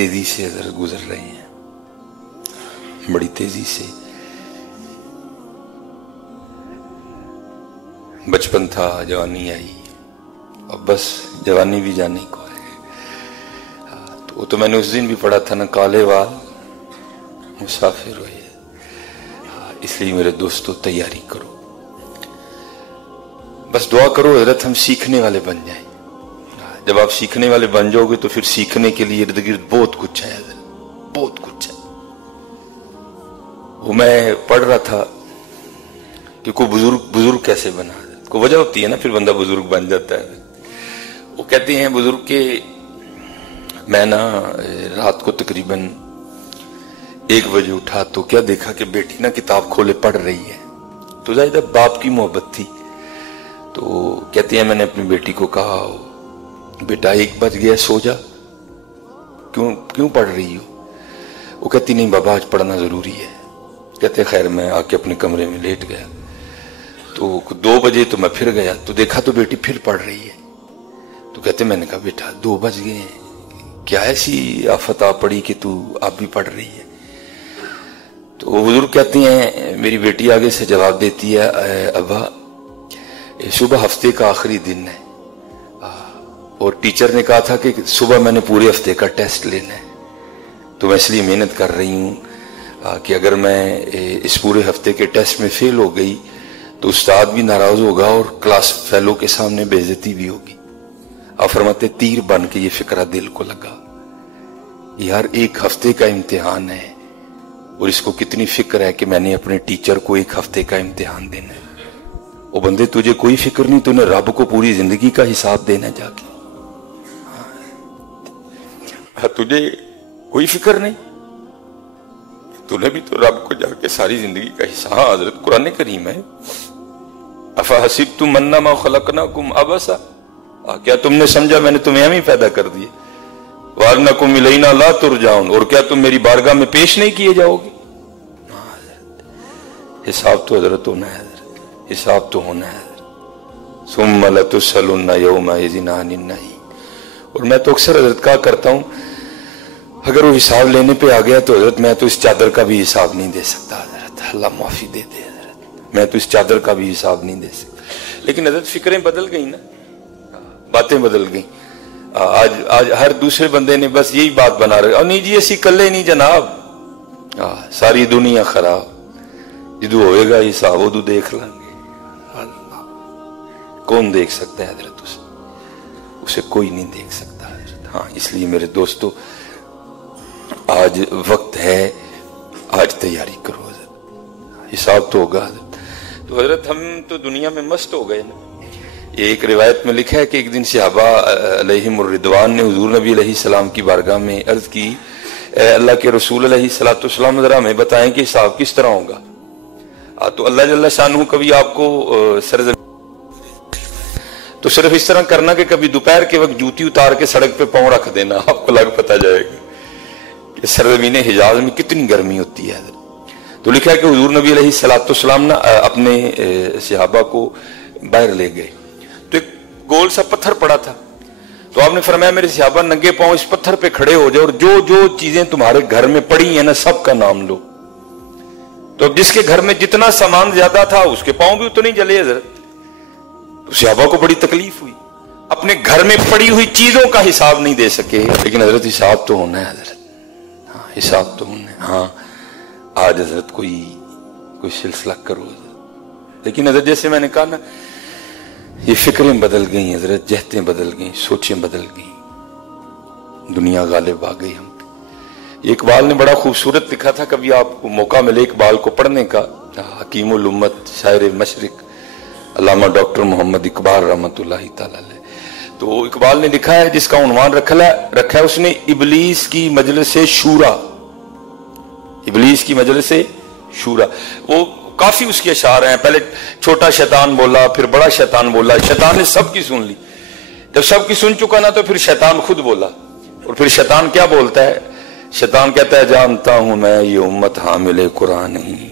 تیزی سے حضرت گزر رہے ہیں، بڑی تیزی سے۔ بچپن تھا، جوانی آئی، اب بس جوانی بھی جانے کو ہے۔ تو میں نے اس دن بھی پڑھا تھا نا، کالے وال مسافر ہوئے۔ اس لیے میرے دوستو تیاری کرو، بس دعا کرو حضرت ہم سیکھنے والے بن جائیں۔ جب آپ سیکھنے والے بن جاؤ گے تو پھر سیکھنے کے لیے ارد گرد بہت کچھ ہے حضرت، بہت کچھ ہے۔ وہ میں پڑھ رہا تھا کہ کوئی بزرگ کیسے بنا، کوئی وجہ ہوتی ہے نا پھر بندہ بزرگ بن جاتا ہے۔ وہ کہتے ہیں بزرگ کہ میں نا رات کو تقریباً 1 بجے اٹھا تو کیا دیکھا کہ بیٹی نا کتاب کھولے پڑھ رہی ہے، تو ظاہر باپ کی محبت تھی۔ تو کہتے ہیں میں نے اپنی بیٹی کو کہا بیٹا 1 بج گیا، سو جا، کیوں پڑھ رہی ہو؟ وہ کہتی نہیں بابا آج پڑھنا ضروری ہے۔ کہتے خیر میں آ کے اپنے کمرے میں لیٹ گیا، تو 2 بجے تو میں پھر گیا تو دیکھا تو بیٹی پھر پڑھ رہی ہے۔ تو کہتے میں نے کہا بیٹا 2 بج گئے ہیں، کیا ایسی آفت آ پڑی کہ تو اب بھی پڑھ رہی ہے؟ تو وہ بزرگ کہتے ہیں میری بیٹی آگے سے جواب دیتی ہے ابا صبح ہفتے کا آخری دن ہے اور ٹیچر نے کہا تھا کہ صبح میں نے پورے ہفتے کا ٹیسٹ لینا ہے، تو میں اس لیے محنت کر رہی ہوں کہ اگر میں اس پورے ہفتے کے ٹیسٹ میں فیل ہو گئی تو استاد بھی ناراض ہوگا اور کلاس فیلو کے سامنے بے عزتی بھی ہوگی۔ آپ فرماتے تیر بن کے یہ فکرہ دل کو لگا، یار 1 ہفتے کا امتحان ہے اور اس کو کتنی فکر ہے کہ میں نے اپنے ٹیچر کو 1 ہفتے کا امتحان دینا ہے۔ وہ بندے تجھے کوئی فکر نہیں، تو نے رب کو پوری زندگی کا حساب دینا جا کے، تجھے کوئی فکر نہیں، تو نے بھی تو رب کو جا کے ساری زندگی کا حساب۔ حضرت قرآن کریم ہے افحسبتم انما خلقناکم عبثا، کیا تم نے سمجھا میں نے تمہیں ہم ہی پیدا کر دیے، وانکم الینا لا ترجعون، اور کیا تم میری بارگاہ میں پیش نہیں کیے جاؤ گے؟ حساب تو حضرت ہونا ہے، حضرت حساب تو ہونا ہے۔ ثم لتسألن یومئذ عن النعیم۔ اور میں تو اکثر حضرت کہا کرتا ہوں اگر وہ حساب لینے پہ آ گیا تو حضرت میں تو اس چادر کا بھی حساب نہیں دے سکتا حضرت، اللہ معافی دے دے حضرت، میں تو اس چادر کا بھی حساب نہیں دے سکتا۔ لیکن حضرت فکریں بدل گئی نا، باتیں بدل گئیں۔ آج ہر دوسرے بندے نے بس یہی بات بنا رہے، اور نہیں جی اسی کلے نہیں جناب، ساری دنیا خراب، جدو ہوئے گا حساب ادو دیکھ لیں گے۔ اللہ کون دیکھ سکتا ہے حضرت اسے کوئی نہیں دیکھ سکتا حضرت۔ ہاں اس لیے میرے دوستو آج وقت ہے، آج تیاری کرو حضرت، حساب تو ہوگا حضرت۔ تو حضرت ہم تو دنیا میں مست ہو گئے نا۔ یہ ایک روایت میں لکھا ہے کہ ایک دن صحابہ علیہم الرضوان نے حضور نبی علیہ السلام کی بارگاہ میں عرض کی اے اللہ کے رسول علیہ السلام ذرا ہمیں بتائیں کہ حساب کس طرح ہوگا۔ تو اللہ جل شانہ کبھی آپ کو تو صرف اس طرح کرنا کہ کبھی دوپہر کے وقت جوتی اتار کے سڑک پہ پاؤں رکھ دینا، آپ کو لگ پتہ جائے گا کہ سرزمین حجاز میں کتنی گرمی ہوتی ہے۔ تو لکھا ہے کہ حضور نبی علیہ السلام نا اپنے صحابہ کو باہر لے گئے تو ایک گول سا پتھر پڑا تھا، تو آپ نے فرمایا میرے صحابہ ننگے پاؤں اس پتھر پہ کھڑے ہو جاؤ اور جو جو چیزیں تمہارے گھر میں پڑی ہیں نا سب کا نام لو۔ تو اب جس کے گھر میں جتنا سامان زیادہ تھا اس کے پاؤں بھی اتنے جلے حضرت۔ تو صحابہ کو بڑی تکلیف ہوئی، اپنے گھر میں پڑی ہوئی چیزوں کا حساب نہیں دے سکے، لیکن حضرت حساب تو ہونا ہے حضرت، ہاں حساب تو ہونا ہے۔ ہاں آج حضرت کوئی سلسلہ کرو حضرت، لیکن حضرت جیسے میں نے کہا نا یہ فکریں بدل گئیں حضرت، جہتیں بدل گئیں، سوچیں بدل گئیں، دنیا غالب آ گئی ہم۔ اقبال نے بڑا خوبصورت لکھا تھا، کبھی آپ کو موقع ملے اقبال کو پڑھنے کا، حکیم الامت شاعر مشرق علامہ ڈاکٹر محمد اقبال رحمۃ اللہ تعالی علیہ، تو اقبال نے لکھا ہے جس کا عنوان رکھا ہے اس نے ابلیس کی مجلس شورا، ابلیس کی مجلس شورا۔ وہ کافی اس کے اشعار ہیں، پہلے چھوٹا شیطان بولا، پھر بڑا شیطان بولا، شیطان نے سب کی سن لی، جب سب کی سن چکا نا تو پھر شیطان خود بولا، اور پھر شیطان کیا بولتا ہے؟ شیطان کہتا ہے جانتا ہوں میں یہ امت حامل قرآن نہیں،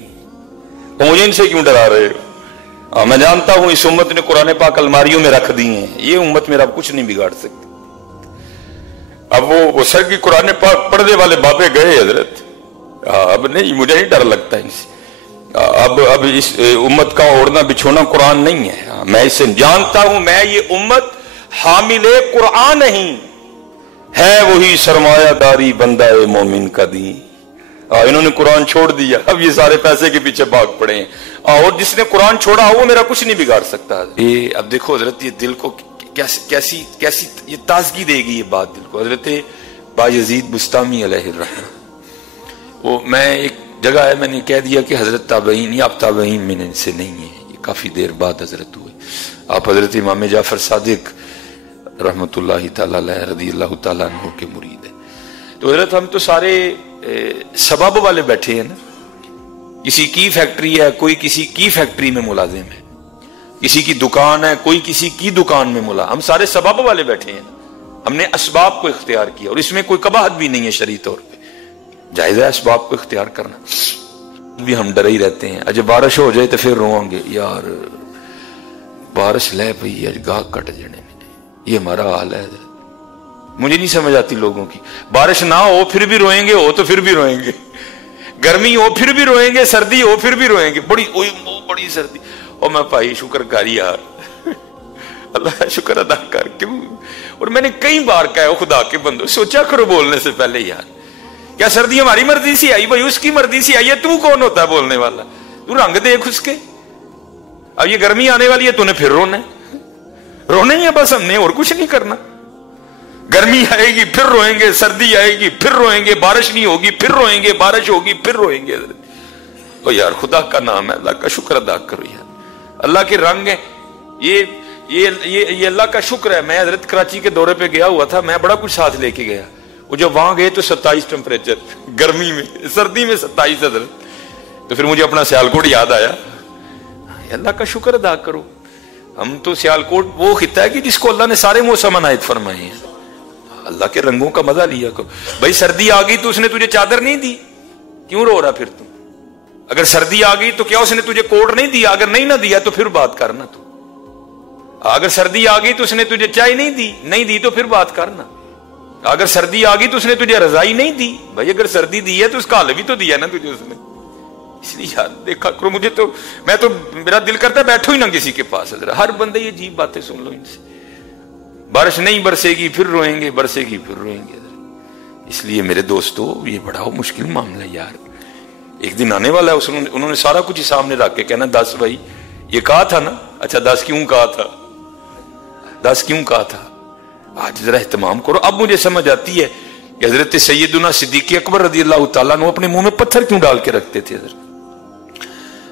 تو مجھے ان سے کیوں ڈرا رہے ہو؟ میں جانتا ہوں اس امت نے قرآن پاک الماریوں میں رکھ دی ہیں، یہ امت میرا کچھ نہیں بگاڑ سکتی۔ अब वो सर की कुरान पर्दे वाले बाबे गए हजरत, अब नहीं, मुझे नहीं डर लगता इनसे। अब इस उम्मत का ओढ़ना बिछोना कुरान नहीं है। मैं इसे जानता हूं, मैं ये उम्मत हामिले कुरान नहीं है, वही सरमायादारी बंदा ए मोमिन का दी। इन्होंने कुरान छोड़ दिया, अब ये सारे पैसे के पीछे भाग पड़े हैं। और जिसने कुरान छोड़ा वो मेरा कुछ नहीं बिगाड़ सकता। ये अब देखो हजरत, ये दिल को कैसी कैसी ये ताजगी देगी ये बात दिल को। हजरत बायजीद बुस्तामी अलैहिर्रहमा, वो मैं एक जगह है, मैंने कह दिया कि हजरत ताबईन, आप ताबईन में से नहीं है, ये काफी देर बाद हजरत हुए। आप हजरत इमाम जाफर सादिक रहमतुल्लाहि तआला अलैहि रज़ियल्लाहु तआला अन्हु के मुरीद है। तो हजरत हम तो सारे सबब वाले बैठे हैं ना। किसी की फैक्ट्री है, कोई किसी की फैक्ट्री में मुलाजिम है, किसी की दुकान है, कोई किसी की दुकान में मुला, हम सारे सबब वाले बैठे हैं। हमने असबाब को इख्तियार किया और इसमें कोई कबाहत भी नहीं है शरई तौर पे, जायज़ है असबाब को इख्तियार करना। भी हम डरे ही रहते हैं, अजय बारिश हो जाए तो फिर रोएंगे, यार बारिश ले पई अज गाह कट जाने, ये हमारा हाल है। मुझे नहीं समझ आती लोगों की। बारिश ना हो फिर भी रोएंगे, हो तो फिर भी रोएंगे, गर्मी हो फिर भी रोएंगे, सर्दी हो फिर भी रोएंगे, बड़ी सर्दी। और मैं भाई शुक्र कर यार, अल्लाह का शुक्र अदा कर। क्यों? और मैंने कई बार कहा खुदा के बंदो, सोचा करो बोलने से पहले यार, क्या सर्दी हमारी मर्जी से आई भाई, उसकी मर्जी से आई है, तू कौन होता है बोलने वाला? तू रंग देख उसके। अब ये गर्मी आने वाली है, तूने फिर रोना है, रोना ही है बस, हमने और कुछ नहीं करना। गर्मी आएगी फिर रोएंगे, सर्दी आएगी फिर रोएंगे, बारिश नहीं होगी फिर रोएंगे, बारिश होगी फिर रोएंगे। तो यार खुदा का नाम है, अल्लाह का शुक्र अदा करो यार, अल्लाह के रंग है ये अल्लाह का शुक्र है। मैं हजरत कराची के दौरे पे गया हुआ था, मैं बड़ा कुछ साथ लेके गया। वो जब वहां गए तो 27 टेम्परेचर गर्मी में, सर्दी में 27 हजरत। तो फिर मुझे अपना सियालकोट याद आया, अल्लाह का शुक्र अदा करो। हम तो सियालकोट वो खिता है कि जिसको अल्लाह ने सारे मौसम अनायत फरमाए हैं, अल्लाह के रंगों का मजा लिया करो। भाई सर्दी आ गई तो उसने तुझे चादर नहीं दी, क्यों रो रहा फिर तू? अगर सर्दी आ गई तो क्या उसने तुझे कोट नहीं दिया? अगर नहीं ना दिया तो फिर बात करना तू। अगर सर्दी आ गई तो उसने तुझे चाय नहीं दी तो फिर बात करना। अगर सर्दी आ गई तो उसने तुझे रजाई नहीं दी, भाई अगर सर्दी दी है तो उसका हल भी तो दिया ना तुझे उसने। इसलिए यार देखा करो, मुझे तो मेरा दिल करता है बैठो ही ना किसी के पास। हर बंदे ये अजीब बातें सुन लो इनसे, बारिश नहीं बरसेगी फिर रोएंगे, बरसेगी फिर रोएंगे। इसलिए मेरे दोस्तों ये बड़ा मुश्किल मामला है यार। एक दिन आने वाला है, उन्होंने सारा कुछ ही सामने रख के कहना, 10 भाई ये कहा था ना, अच्छा 10 क्यों कहा था, 10 क्यों कहा था? आज जरा एहतमाम करो। अब मुझे समझ आती है कि हजरत सैयदुना सिद्दीक़ अकबर रज़ियल्लाहु ताला अन्हु अपने मुंह में पत्थर क्यों डाल के रखते थे।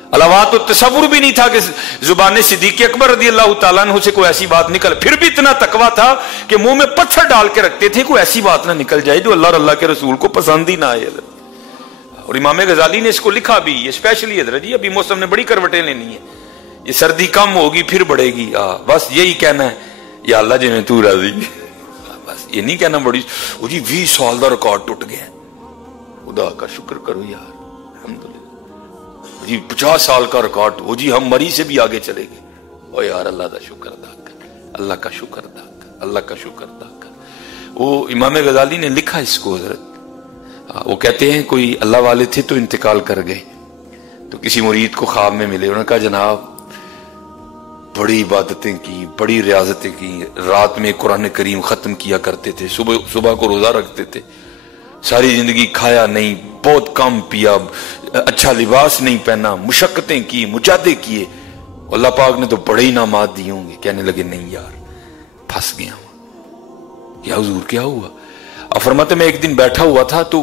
अलावा तो तसव्वुर भी नहीं था कि जुबान सिद्दीक़ अकबर रज़ियल्लाहु ताला अन्हु से कोई ऐसी बात निकल, फिर भी इतना तकवा था कि मुंह में पत्थर डाल के रखते थे, कोई ऐसी बात ना निकल जाए जो अल्लाह और अल्लाह के रसूल को पसंद ही ना आए। और इमाम गजाली ने इसको लिखा भी, ये स्पेशली हजरत जी अभी मौसम ने बड़ी करवटें लेनी है, ये सर्दी कम होगी फिर बढ़ेगी, बस यही कहना है, या अल्लाह जिन्हें तू राजी, बस ये नहीं कहना बड़ी वो जी 20 साल का रिकॉर्ड टूट गया, खुदा का शुक्र करो यार, अल्हम्दुलिल्लाह जी 50 साल का रिकॉर्ड, वो जी हम मरी से भी आगे चले गए। ओ यार अल्लाह का शुक्र अदा कर, अल्लाह का शुक्र अदा कर, अल्लाह का शुक्र अदा कर। वो इमाम गजाली ने लिखा इसको हजरत, वो कहते हैं कोई अल्लाह वाले थे तो इंतकाल कर गए, तो किसी मुरीद को ख्वाब में मिले, उन्होंने कहा जनाब बड़ी इबादतें की, बड़ी रियाजतें की, रात में कुरान करीम खत्म किया करते थे, सुबह को रोजा रखते थे, सारी जिंदगी खाया नहीं, बहुत कम पिया, अच्छा लिबास नहीं पहना, मुशक्कतें की, मुजादे किए, अल्लाह पाक ने तो बड़े ही इनामात दिए होंगे। कहने लगे नहीं यार फंस गया, क्या हुजूर क्या हुआ? अब फरमाते मैं एक दिन बैठा हुआ था तो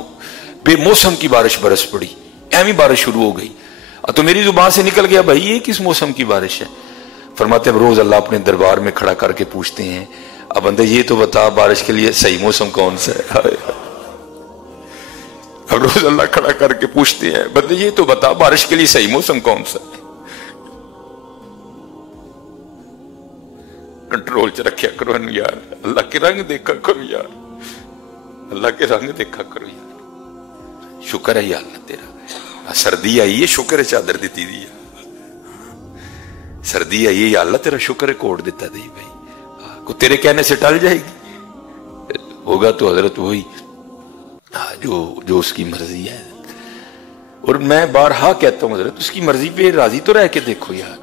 बेमौसम की बारिश बरस पड़ी, ऐवी बारिश शुरू हो गई, तो मेरी जुबान से निकल गया भाई ये किस मौसम की बारिश है? फरमाते अब रोज अल्लाह अपने दरबार में खड़ा करके पूछते हैं, अब बंदे ये तो बता बारिश के लिए सही मौसम कौन सा है? अब रोज अल्लाह खड़ा करके पूछते हैं, बंदे ये तो बता बारिश के लिए सही मौसम कौन सा है? कंट्रोल च रखा करो यार, अल्लाह के रंग देखा करो यार, अल्लाह के रंग देखा करो यार। शुक्र है यार तेरा, सर्दी आई है शुक्र है चादर दी दी है, सर्दी आई है अल्लाह तेरा शुक्र है कोट दिता दी भाई, को तेरे कहने से टल जाएगी? ہوگا تو حضرت وہی جو اس کی مرضی ہے. اور میں بارہا کہتا ہوں حضرت اس کی مرضی پہ راضی تو رہ کے دیکھو یار.